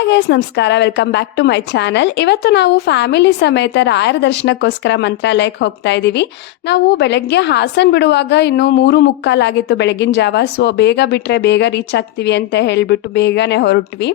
Hi guys ನಮಸ್ಕಾರ. Welcome back to my channel ಇವತ್ತು ನಾವು ಫ್ಯಾಮಿಲಿ ಸಮೇತ ರಾಯರ ದರ್ಶನಕ್ಕೋಸ್ಕರ ಮಂತ್ರಾಲಯಕ್ಕೆ ಹೋಗ್ತಾ ಇದ್ದೀವಿ ನಾವು ಬೆಳಗ್ಗೆ ಹಾಸನ್ ಬಿಡುವಾಗ ಇನ್ನು ಮೂರು ಮುಕ್ಕಾಲಾಗಿತ್ತು ಬೆಳಗಿನ ಜಾವ. ಸೊ ಬೇಗ ಬಿಟ್ರೆ ಬೇಗ ರೀಚ್ ಆಗ್ತೀವಿ ಅಂತ ಹೇಳ್ಬಿಟ್ಟು ಬೇಗನೆ ಹೊರಟ್ವಿ.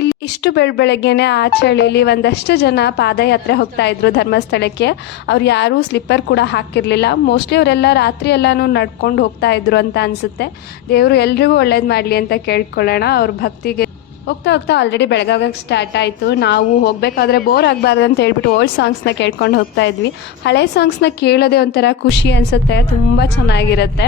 ಇಲ್ಲಿ ಇಷ್ಟು ಬೆಳ ಬೆಳಗ್ಗೆನೆ ಆ ಚಳಿಲಿ ಒಂದಷ್ಟು ಜನ ಪಾದಯಾತ್ರೆ ಹೋಗ್ತಾ ಇದ್ರು ಧರ್ಮಸ್ಥಳಕ್ಕೆ. ಅವ್ರು ಯಾರೂ ಸ್ಲಿಪ್ಪರ್ ಕೂಡ ಹಾಕಿರಲಿಲ್ಲ. ಮೋಸ್ಟ್ಲಿ ಅವರೆಲ್ಲ ರಾತ್ರಿ ಎಲ್ಲಾನು ನಡ್ಕೊಂಡು ಹೋಗ್ತಾ ಇದ್ರು ಅಂತ ಅನ್ಸುತ್ತೆ. ದೇವರು ಎಲ್ರಿಗೂ ಒಳ್ಳೇದು ಮಾಡಲಿ ಅಂತ ಕೇಳ್ಕೊಳ್ಳೋಣ. ಅವ್ರ ಭಕ್ತಿಗೆ ಹೋಗ್ತಾ ಹೋಗ್ತಾ ಆಲ್ರೆಡಿ ಬೆಳಗಾಗಕ್ಕೆ ಸ್ಟಾರ್ಟ್ ಆಯಿತು. ನಾವು ಹೋಗಬೇಕಾದ್ರೆ ಬೋರ್ ಆಗಬಾರ್ದು ಅಂತ ಹೇಳ್ಬಿಟ್ಟು ಓಲ್ಡ್ ಸಾಂಗ್ಸ್ನ ಕೇಳ್ಕೊಂಡು ಹೋಗ್ತಾ ಇದ್ವಿ. ಹಳೆ ಸಾಂಗ್ಸ್ನ ಕೇಳೋದೇ ಒಂಥರ ಖುಷಿ ಅನಿಸುತ್ತೆ. ತುಂಬ ಚೆನ್ನಾಗಿರುತ್ತೆ.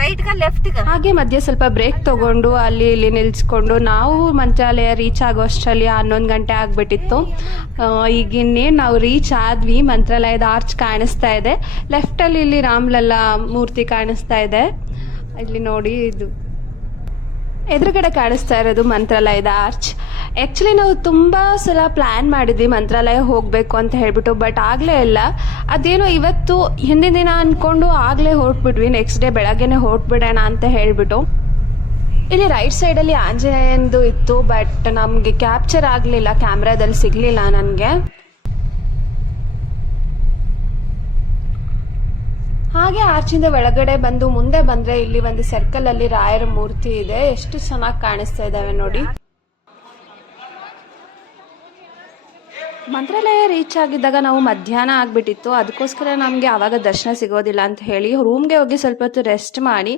ರೈಟ್ಗ ಲೆಫ್ಟ್ಗ ಹಾಗೆ ಮಧ್ಯೆ ಸ್ವಲ್ಪ ಬ್ರೇಕ್ ತಗೊಂಡು ಅಲ್ಲಿ ಇಲ್ಲಿ ನಿಲ್ಸ್ಕೊಂಡು ನಾವು ಮಂತ್ರಾಲಯ ರೀಚ್ ಆಗೋ ಅಷ್ಟರಲ್ಲಿ ಹನ್ನೊಂದು ಗಂಟೆ ಆಗಿಬಿಟ್ಟಿತ್ತು. ಈಗ ಇನ್ನೇನು ನಾವು ರೀಚ್ ಆದ್ವಿ. ಮಂತ್ರಾಲಯದ ಆರ್ಚ್ ಕಾಣಿಸ್ತಾ ಇದೆ. ಲೆಫ್ಟಲ್ಲಿ ಇಲ್ಲಿ ರಾಮ್ಲಲ್ಲ ಮೂರ್ತಿ ಕಾಣಿಸ್ತಾ ಇದೆ. ಇಲ್ಲಿ ನೋಡಿ ಇದು. ಎದುರುಗಡೆ ಕಾಣಿಸ್ತಾ ಇರೋದು ಮಂತ್ರಾಲಯದ ಆರ್ಚ್. ಆ್ಯಕ್ಚುಲಿ ನಾವು ತುಂಬ ಸಲ ಪ್ಲ್ಯಾನ್ ಮಾಡಿದ್ವಿ ಮಂತ್ರಾಲಯ ಹೋಗಬೇಕು ಅಂತ ಹೇಳ್ಬಿಟ್ಟು ಬಟ್ ಆಗಲೇ ಇಲ್ಲ. ಅದೇನೋ ಇವತ್ತು ಹಿಂದಿನ ದಿನ ಅಂದ್ಕೊಂಡು ಆಗಲೇ ಹೊರಟ್ಬಿಟ್ವಿ. ನೆಕ್ಸ್ಟ್ ಡೇ ಬೆಳಗ್ಗೆನೆ ಹೊರಟ್ಬಿಡೋಣ ಅಂತ ಹೇಳ್ಬಿಟ್ಟು. ಇಲ್ಲಿ ರೈಟ್ ಸೈಡಲ್ಲಿ ಆಂಜನೇಯಂದು ಇತ್ತು ಬಟ್ ನಮಗೆ ಕ್ಯಾಪ್ಚರ್ ಆಗಲಿಲ್ಲ ಕ್ಯಾಮ್ರಾದಲ್ಲಿ ಸಿಗಲಿಲ್ಲ ನನಗೆ. ಹಾಗೆ ಆರ್ಚಿಂದ ಒಳಗಡೆ ಬಂದು ಮುಂದೆ ಬಂದ್ರೆ ಇಲ್ಲಿ ಒಂದು ಸರ್ಕಲ್ ಅಲ್ಲಿ ರಾಯರ ಮೂರ್ತಿ ಇದೆ. ಎಷ್ಟು ಚೆನ್ನಾಗಿ ಕಾಣಿಸ್ತಾ ಇದಾವೆ ನೋಡಿ. ಮಂತ್ರಾಲಯ ರೀಚ್ ಆಗಿದ್ದಾಗ ನಾವು ಮಧ್ಯಾಹ್ನ ಆಗ್ಬಿಟ್ಟಿತ್ತು. ಅದಕ್ಕೋಸ್ಕರ ನಮಗೆ ಆವಾಗ ದರ್ಶನ ಸಿಗೋದಿಲ್ಲ ಅಂತ ಹೇಳಿ ರೂಮ್ಗೆ ಹೋಗಿ ಸ್ವಲ್ಪ ಹೊತ್ತು ರೆಸ್ಟ್ ಮಾಡಿ,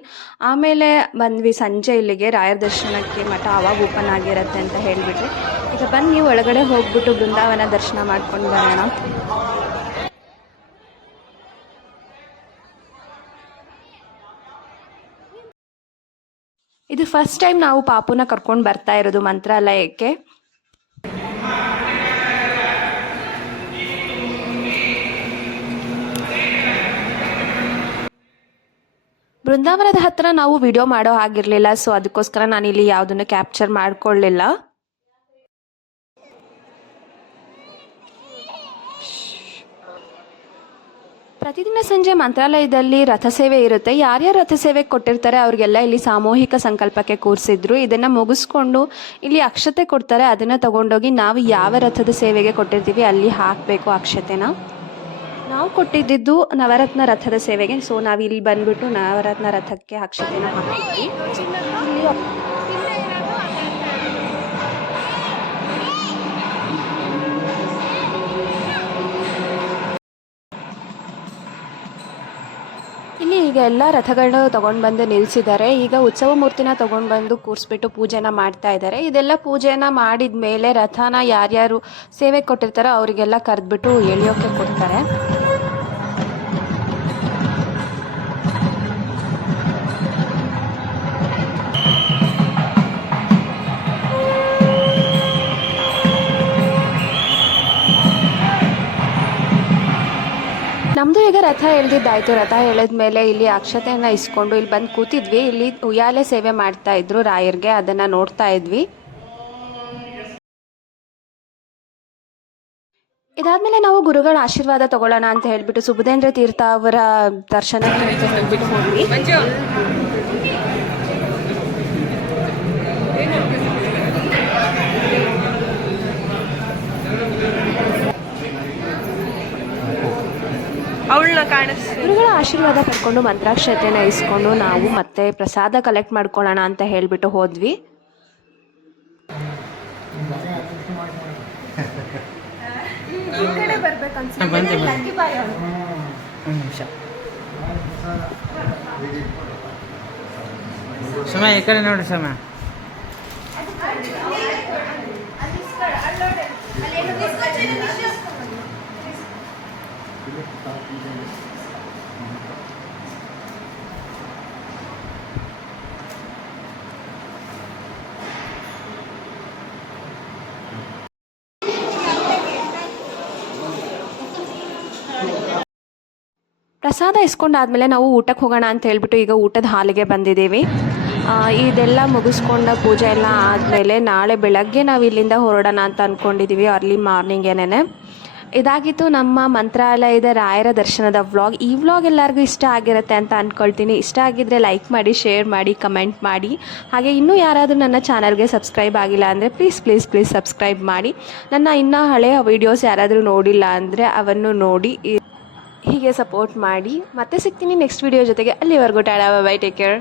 ಆಮೇಲೆ ಬಂದ್ವಿ ಸಂಜೆ ಇಲ್ಲಿಗೆ. ರಾಯರ ದರ್ಶನಕ್ಕೆ ಮಠ ಆವಾಗ ಓಪನ್ ಆಗಿರತ್ತೆ ಅಂತ ಹೇಳಿಬಿಟ್ಟು ಈಗ ನೀವು ಒಳಗಡೆ ಹೋಗ್ಬಿಟ್ಟು ಬೃಂದಾವನ ದರ್ಶನ ಮಾಡ್ಕೊಂಡು ಬರೋಣ. ಇದು ಫಸ್ಟ್ ಟೈಮ್ ನಾವು ಪಾಪುನ ಕರ್ಕೊಂಡು ಬರ್ತಾ ಇರೋದು ಮಂತ್ರಾಲಯಕ್ಕೆ. ಬೃಂದಾವನದ ಹತ್ರ ನಾವು ವಿಡಿಯೋ ಮಾಡೋ ಆಗಿರಲಿಲ್ಲ ಸೊ ಅದಕ್ಕೋಸ್ಕರ ನಾನು ಇಲ್ಲಿ ಯಾವುದನ್ನು ಕ್ಯಾಪ್ಚರ್ ಮಾಡ್ಕೊಳ್ಳಿಲ್ಲ. ಪ್ರತಿದಿನ ಸಂಜೆ ಮಂತ್ರಾಲಯದಲ್ಲಿ ರಥಸೇವೆ ಇರುತ್ತೆ. ಯಾರ್ಯಾರು ರಥಸೇವೆ ಕೊಟ್ಟಿರ್ತಾರೆ ಅವ್ರಿಗೆಲ್ಲ ಇಲ್ಲಿ ಸಾಮೂಹಿಕ ಸಂಕಲ್ಪಕ್ಕೆ ಕೂರಿಸಿದ್ರು. ಇದನ್ನ ಮುಗಿಸ್ಕೊಂಡು ಇಲ್ಲಿ ಅಕ್ಷತೆ ಕೊಡ್ತಾರೆ. ಅದನ್ನ ತಗೊಂಡೋಗಿ ನಾವು ಯಾವ ರಥದ ಸೇವೆಗೆ ಕೊಟ್ಟಿರ್ತೀವಿ ಅಲ್ಲಿ ಹಾಕಬೇಕು ಅಕ್ಷತೆನ. ನಾವು ಕೊಟ್ಟಿದ್ದು ನವರತ್ನ ರಥದ ಸೇವೆಗೆ. ಸೊ ನಾವು ಇಲ್ಲಿ ಬಂದ್ಬಿಟ್ಟು ನವರತ್ನ ರಥಕ್ಕೆ ಅಕ್ಷತೆನ ಹಾಕಿದ್ವಿ ಈಗ ಎಲ್ಲ ರಥಗಳನ್ನ ತಗೊಂಡು ಬಂದು ನಿಲ್ಸಿದ್ದಾರೆ. ಈಗ ಉತ್ಸವ ಮೂರ್ತಿನ ತಗೊಂಡು ಬಂದು ಕೂರಿಸ್ಬಿಟ್ಟು ಪೂಜೆನ ಮಾಡ್ತಾ ಇದ್ದಾರೆ. ಇದೆಲ್ಲ ಪೂಜೆನ ಮಾಡಿದ ಮೇಲೆ ರಥನ ಯಾರ್ಯಾರು ಸೇವೆ ಕೊಟ್ಟಿರ್ತಾರೋ ಅವರಿಗೆಲ್ಲ ಕರೆದ್ಬಿಟ್ಟು ಎಳೆಯೋಕೆ ಕೊಡ್ತಾರೆ. ನಮ್ದು ಈಗ ರಥ ಎಳ್ದಿದ್ದಾಯ್ತು. ರಥ ಎಳೆದ್ಮೇಲೆ ಇಲ್ಲಿ ಅಕ್ಷತೆಯನ್ನ ಇಸ್ಕೊಂಡು ಇಲ್ಲಿ ಬಂದು ಕೂತಿದ್ವಿ. ಇಲ್ಲಿ ಉಯ್ಯಾಲೆ ಸೇವೆ ಮಾಡ್ತಾ ಇದ್ರು ರಾಯರ್ಗೆ. ಅದನ್ನ ನೋಡ್ತಾ ಇದ್ವಿ. ಇದಾದ್ಮೇಲೆ ನಾವು ಗುರುಗಳ ಆಶೀರ್ವಾದ ತಗೊಳ್ಳೋಣ ಅಂತ ಹೇಳ್ಬಿಟ್ಟು ಸುಬುಧೇಂದ್ರ ತೀರ್ಥ ಅವರ ದರ್ಶನ ಅವಳನ್ನ ಕಾಣಿಸ್ ಗುರುಗಳ ಆಶೀರ್ವಾದ ಪಡ್ಕೊಂಡು ಮಂತ್ರಾಕ್ಷತೆನ ಇಸ್ಕೊಂಡು ನಾವು ಮತ್ತೆ ಪ್ರಸಾದ ಕಲೆಕ್ಟ್ ಮಾಡ್ಕೊಳ್ಳೋಣ ಅಂತ ಹೇಳ್ಬಿಟ್ಟು ಹೋದ್ವಿ. ಸಮಯ ಈ ಕಡೆ ನೋಡಿ ಸುಮ. ಪ್ರಸಾದ ಇಸ್ಕೊಂಡಾದ್ಮೇಲೆ ನಾವು ಊಟಕ್ಕೆ ಹೋಗೋಣ ಅಂತ ಹೇಳ್ಬಿಟ್ಟು ಈಗ ಊಟದ ಹಾಲಿಗೆ ಬಂದಿದ್ದೀವಿ. ಇದೆಲ್ಲ ಮುಗಿಸ್ಕೊಂಡ ಪೂಜೆ ಎಲ್ಲ ಆದಮೇಲೆ ನಾಳೆ ಬೆಳಗ್ಗೆ ನಾವು ಇಲ್ಲಿಂದ ಹೊರಡೋಣ ಅಂತ ಅಂದ್ಕೊಂಡಿದ್ದೀವಿ ಅರ್ಲಿ ಮಾರ್ನಿಂಗೇನೆ ಇದಾಗಿತ್ತು ನಮ್ಮ ಮಂತ್ರಾಲಯದ ರಾಯರ ದರ್ಶನದ ವ್ಲಾಗ್. ಈ ವ್ಲಾಗ್ ಎಲ್ಲರಿಗೂ ಇಷ್ಟ ಆಗಿರುತ್ತೆ ಅಂತ ಅಂದ್ಕೊಳ್ತೀನಿ ಇಷ್ಟ ಆಗಿದ್ರೆ ಲೈಕ್ ಮಾಡಿ, ಶೇರ್ ಮಾಡಿ, ಕಮೆಂಟ್ ಮಾಡಿ. ಹಾಗೆ ಇನ್ನೂ ಯಾರಾದರೂ ನನ್ನ ಚಾನಲ್ಗೆ ಸಬ್ಸ್ಕ್ರೈಬ್ ಆಗಿಲ್ಲ ಅಂದರೆ ಪ್ಲೀಸ್ ಪ್ಲೀಸ್ ಪ್ಲೀಸ್ ಸಬ್ಸ್ಕ್ರೈಬ್ ಮಾಡಿ. ನನ್ನ ಇನ್ನೂ ಹಳೆಯ ವೀಡಿಯೋಸ್ ಯಾರಾದರೂ ನೋಡಿಲ್ಲ ಅಂದರೆ ಅವನ್ನು ನೋಡಿ, ಹೀಗೆ ಸಪೋರ್ಟ್ ಮಾಡಿ. ಮತ್ತೆ ಸಿಗ್ತೀನಿ ನೆಕ್ಸ್ಟ್ ವಿಡಿಯೋ ಜೊತೆಗೆ. ಅಲ್ಲಿವರೆಗೂ, ಟಾಡಾ ಬೈ ಟೇಕ್ ಕೇರ್